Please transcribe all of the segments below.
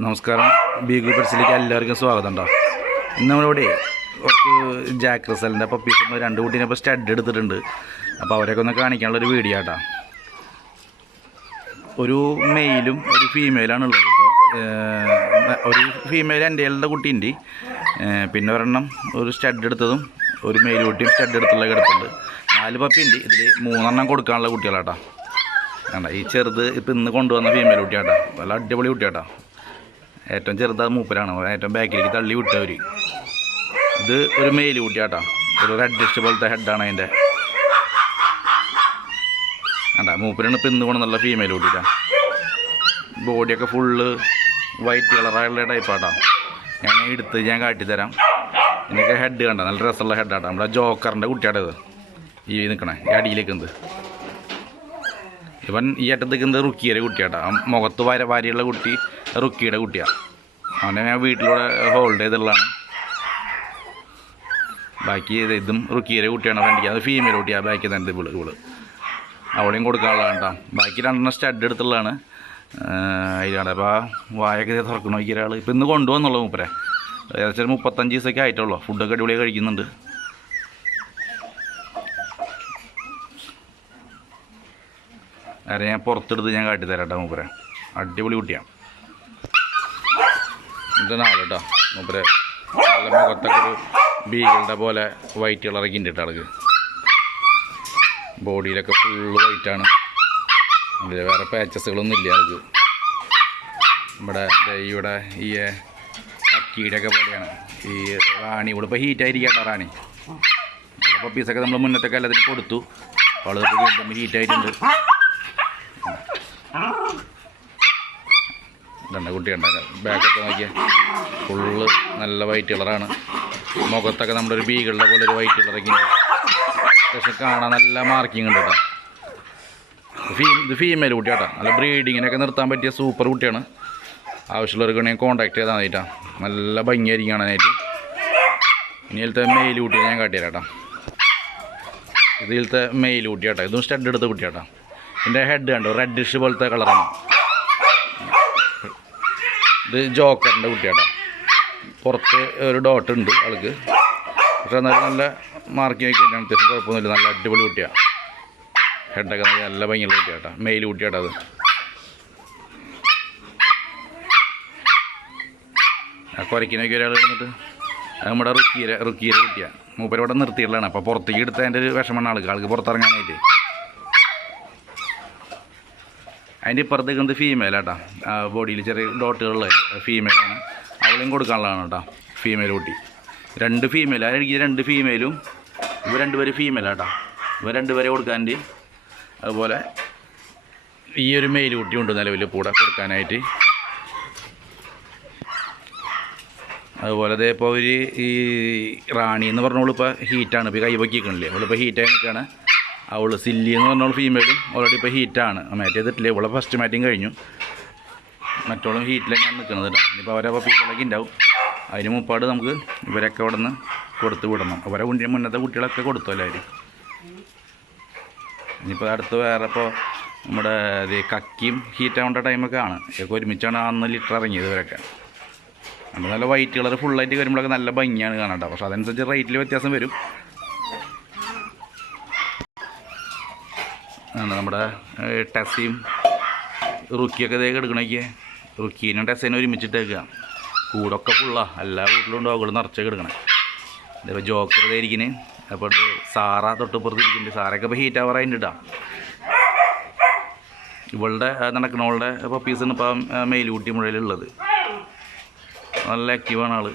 നമസ്കാരം. ബീഗിൾ പെറ്റ്സിലേക്ക് എല്ലാവർക്കും സ്വാഗതം ഉണ്ടോ. ഇന്ന് നമ്മളിവിടെ കുറച്ച് ജാക്ക് റസലിൻ്റെ പപ്പീസ് 2 കുട്ടീനെ ഇപ്പോൾ സ്റ്റഡ് എടുത്തിട്ടുണ്ട്. അപ്പോൾ അവരെയൊക്കെ ഒന്ന് കാണിക്കാനുള്ളൊരു വീഡിയോ ആട്ടോ. ഒരു മെയിലും ഒരു ഫീമെയിലാണ് ഉള്ളത്. ഇപ്പോൾ ഒരു ഫീമെയിൽ എൻ്റെ കുട്ടീൻ്റെ, പിന്നെ ഒരെണ്ണം ഒരു സ്റ്റഡ് എടുത്തതും ഒരു മെയിൽ കുട്ടിയും സ്റ്റഡ് എടുത്തുള്ള കിടപ്പുണ്ട്. 4 പപ്പിയുണ്ട്. ഇതിൽ 3 കൊടുക്കാനുള്ള കുട്ടികളാട്ടോ. വേണ്ട, ഈ ചെറുത് ഇപ്പോൾ ഇന്ന് കൊണ്ടുവന്ന ഫീമെയിൽ കുട്ടിയാട്ടോ. നല്ല അടിപൊളി കുട്ടിയാട്ടോ. ഏറ്റവും ചെറുത് മൂപ്പരാണ്, ഏറ്റവും ബാക്കിലേക്ക് തള്ളി വിട്ടവർ. ഇത് ഒരു മെയിൽ കുട്ടിയാട്ടോ. ഒരു റെഡിഷ് പോലത്തെ ഹെഡാണ് അതിൻ്റെ. വേണ്ട, മൂപ്പരാണ് ഇപ്പോൾ ഇന്ന് കൊണ്ടുവന്നുള്ള ഫീമെയിൽ കുട്ടിയിട്ടാ. ബോഡിയൊക്കെ ഫുള്ള് വൈറ്റ് കളറായുള്ള ടൈപ്പാട്ടോ. ഞാൻ കാട്ടിത്തരാം. ഇതിനൊക്കെ ഹെഡ് കണ്ട നല്ല രസമുള്ള ഹെഡാട്ടോ. നമ്മുടെ ജോക്കറിൻ്റെ കുട്ടിയാട്ടോ ഇത്. ഈ നിൽക്കണേ ഈ അടിയിലേക്കുന്നത്. ഇവൻ ഈ അറ്റത്തേക്കുന്നത് റുക്കിയുടെ കുട്ടിയാട്ടോ. മുഖത്ത് വാരിയുള്ള കുട്ടി റുക്കിയുടെ കുട്ടിയാണ്. അവനെ ഞാൻ വീട്ടിലൂടെ ഹോൾഡ് ചെയ്തുള്ളതാണ്. ബാക്കി ഇതും റുക്കിയുടെ കുട്ടിയാണ്. ഫ്രണ്ടിക്ക് അത് ഫീമെയിൽ കുട്ടിയാണ്. ബാക്കി തന്നെ ഇവള് അവളെയും കൊടുക്കാനുള്ളതാണ് കേട്ടോ. ബാക്കി 2 സ്റ്റഡ് എടുത്തുള്ളതാണ്. അതിലാണ് അപ്പോൾ വായൊക്കെ തുറക്കണം. നോക്കിയ ഒരാൾ ഇപ്പോൾ ഇന്ന് കൊണ്ടുവന്നുള്ളൂ മൂപ്പരെ. ഏകദേശം 35 ദിവസമൊക്കെ ആയിട്ടുള്ളൂ. ഫുഡൊക്കെ അടിപൊളിയായി കഴിക്കുന്നുണ്ട്. ഞാൻ പുറത്തെടുത്ത് ഞാൻ കാട്ടിത്തരാം കേട്ടോ മൂപ്പരെ. അടിപൊളി കുട്ടിയാണ്. ഇതാണ് ആൾ കേട്ടോ മൂപ്പരെ. നല്ല മുഖത്തൊക്കെ ഒരു ബീഗിളുടെ പോലെ വൈറ്റ് കളറൊക്കെ ഉണ്ട് കേട്ടോ ആൾക്ക്. ബോഡിയിലൊക്കെ ഫുള്ള് വൈറ്റാണ്. അതിൽ വേറെ പാച്ചസുകളൊന്നും ഇല്ല ആൾക്ക്. ഇവിടെ ഈ അക്കിയുടെയൊക്കെ പോലെയാണ് ഈ റാണി. ഇവിടെ ഇപ്പോൾ ഹീറ്റായിരിക്കും കേട്ടോ റാണി. പപ്പീസൊക്കെ നമ്മൾ മുന്നത്തൊക്കെ എല്ലാത്തിനും കൊടുത്തു. അവൾ വീണ്ടും ഹീറ്റായിട്ടുണ്ട്. ഇതുണ്ട് കുട്ടിയുണ്ട്. ബാക്കൊക്കെ നോക്കിയാൽ ഫുള്ള് നല്ല വൈറ്റ് കളറാണ്. മുഖത്തൊക്കെ നമ്മുടെ ഒരു ബീഗിളുടെ പോലെ ഒരു വൈറ്റ് കളറൊക്കെ ഉണ്ട്. പക്ഷെ കാണാൻ നല്ല മാർക്കിങ് ഉണ്ട് കേട്ടോ. ഇത് ഫീമെയിൽ കുട്ടിയാട്ടോ. നല്ല ബ്രീഡിങ്ങിനൊക്കെ നിർത്താൻ പറ്റിയ സൂപ്പർ കുട്ടിയാണ്. ആവശ്യമുള്ളവർക്ക് ഞാൻ കോൺടാക്ട് ചെയ്താൽ മതിട്ടാ. നല്ല ഭംഗിയായിരിക്കും കാണാനായിട്ട്. ഇനിയിലത്തെ മെയിൽ കുട്ടിയെ ഞാൻ കാട്ടിത്തരാം കേട്ടോ. ഇതിലത്തെ മെയിൽ കുട്ടിയാട്ടോ. ഇതും സ്റ്റഡ് എടുത്ത കുട്ടിയാട്ടോ. ഇതിൻ്റെ ഹെഡ് കണ്ടോ റെഡിഷ് പോലത്തെ കളറാണ്. ഇത് ജോക്കറിൻ്റെ കുട്ടിയാട്ടോ. പുറത്ത് ഒരു ഡോട്ട് ഉണ്ട് ആൾക്ക്. പക്ഷെ എന്നാലും നല്ല മാർക്കിങ് വയ്ക്കാൻ അത്യാവശ്യം കുഴപ്പമൊന്നുമില്ല. നല്ല അടിപൊളി കുട്ടിയാണ്. ഹെഡൊക്കെ നല്ല ഭംഗിയുള്ള കുട്ടിയാട്ടോ. മെയിൽ കുട്ടിയാട്ടോ അത്. ആ കുരക്കിനൊക്കെ ഒരാൾ കിടന്നിട്ട് നമ്മുടെ റുക്കിയുടെ കുട്ടിയാണ്. മൂപ്പരോടെ നിർത്തിയുള്ളതാണ്. അപ്പോൾ പുറത്തേക്ക് എടുത്തതിൻ്റെ ഒരു വിഷമമാണ് ആൾക്ക് പുറത്തിറങ്ങാനായിട്ട്. അതിൻ്റെ ഇപ്പുറത്തേക്ക് ഫീമെയിലാട്ടോ. ബോഡിയിൽ ചെറിയ ഡോട്ടുകളുള്ളത് ഫീമെയിലാണ്. അവളെയും കൊടുക്കാനുള്ളതാണ് കേട്ടോ ഫീമെയിൽ കുട്ടി. 2 ഫീമെയിൽ. അതെനിക്ക് 2 ഫീമെയിലും ഇവ 2 പേര് ഫീമെയിലാട്ടോ. ഇവ 2 പേരെ കൊടുക്കാണ്ട്. അതുപോലെ ഈ ഒരു മെയിൽ കുട്ടിയുണ്ട് നിലവിൽ കൂടെ കൊടുക്കാനായിട്ട്. അതുപോലെ അതേപോലെ ഒരു ഈ റാണി എന്ന് പറഞ്ഞവളിപ്പോൾ ഹീറ്റാണ്. ഇപ്പോൾ കൈ പൊക്കിക്കണില്ലേ. അവളിപ്പോൾ ഹീറ്റായി നിൽക്കുകയാണ്. അവൾ സില്ലി എന്ന് പറഞ്ഞോളൂ ഫീമെയിലും ഓൾറെഡി ഇപ്പോൾ ഹീറ്റാണ്. മാറ്റ് ചെയ്തിട്ടില്ലേ. ഇവളെ ഫസ്റ്റ് മാറ്റിങ് കഴിഞ്ഞു. മറ്റോളും ഹീറ്റിലേക്കാണ് നിൽക്കുന്നത് കേട്ടോ. ഇനിയിപ്പോൾ അവരെ പപ്പീസുകളൊക്കെ ഉണ്ടാവും. അതിന് മുമ്പാട് നമുക്ക് ഇവരൊക്കെ അവിടെ നിന്ന് കൊടുത്ത് വിടണം. അവരെ മുന്നത്തെ കുട്ടികളൊക്കെ കൊടുത്തു എല്ലാവരും. ഇനിയിപ്പോൾ അടുത്ത് വേറെ ഇപ്പോൾ നമ്മുടെ കക്കിയും ഹീറ്റാവേണ്ട ടൈമൊക്കെ ആണ്. ഇതൊക്കെ ഒരുമിച്ചാണ് 1 ലിറ്റർ ഇറങ്ങിയത് ഇവരൊക്കെ. അപ്പോൾ നല്ല വൈറ്റ് കളർ ഫുള്ളായിട്ട് വരുമ്പോഴൊക്കെ നല്ല ഭംഗിയാണ് കാണാട്ടോ. പക്ഷേ അതനുസരിച്ച് റേറ്റിൽ വ്യത്യാസം വരും. നമ്മുടെ ടെസ്സിയും റുക്കിയൊക്കെ ഇതേ എടുക്കണേക്ക്. റുക്കീനും ടെസ്സിനും ഒരുമിച്ചിട്ടേക്കുക. കൂടൊക്കെ ഫുള്ളാണ്. എല്ലാ വീട്ടിലും ഡോഗുകൾ നിറച്ചൊക്കെ എടുക്കണം. ഇതേപോലെ ജോക്കർ ഇതായിരിക്കണേ. അപ്പോൾ സാറ തൊട്ടിപ്പുറത്ത് ഇരിക്കുന്നുണ്ട്. സാറൊക്കെ ഇപ്പോൾ ഹീറ്റ് ആവറായിട്ട് ഇട്ടാ. ഇവളുടെ നടക്കണവളുടെ പപ്പീസാണ് ഇപ്പം മെയിൽ കുട്ടി മുഴയിലുള്ളത്. നല്ല ആക്റ്റീവാണ് ആൾ.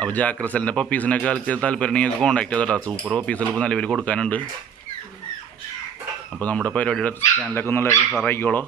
അപ്പോൾ ജാക്ക് റസലിൻ്റെ പപ്പീസിനൊക്കെ ആൾക്ക് താല്പര്യം നിങ്ങൾക്ക് കോൺടാക്ട് ചെയ്തോട്ടോ. സൂപ്പർ പപ്പീസുകൾ ഇപ്പോൾ നിലവിൽ കൊടുക്കാനുണ്ട്. അപ്പോൾ നമ്മുടെ പരിപാടിയുടെ ചാനലൊക്കെ നല്ല ഉഷാറായിക്കോളൂ.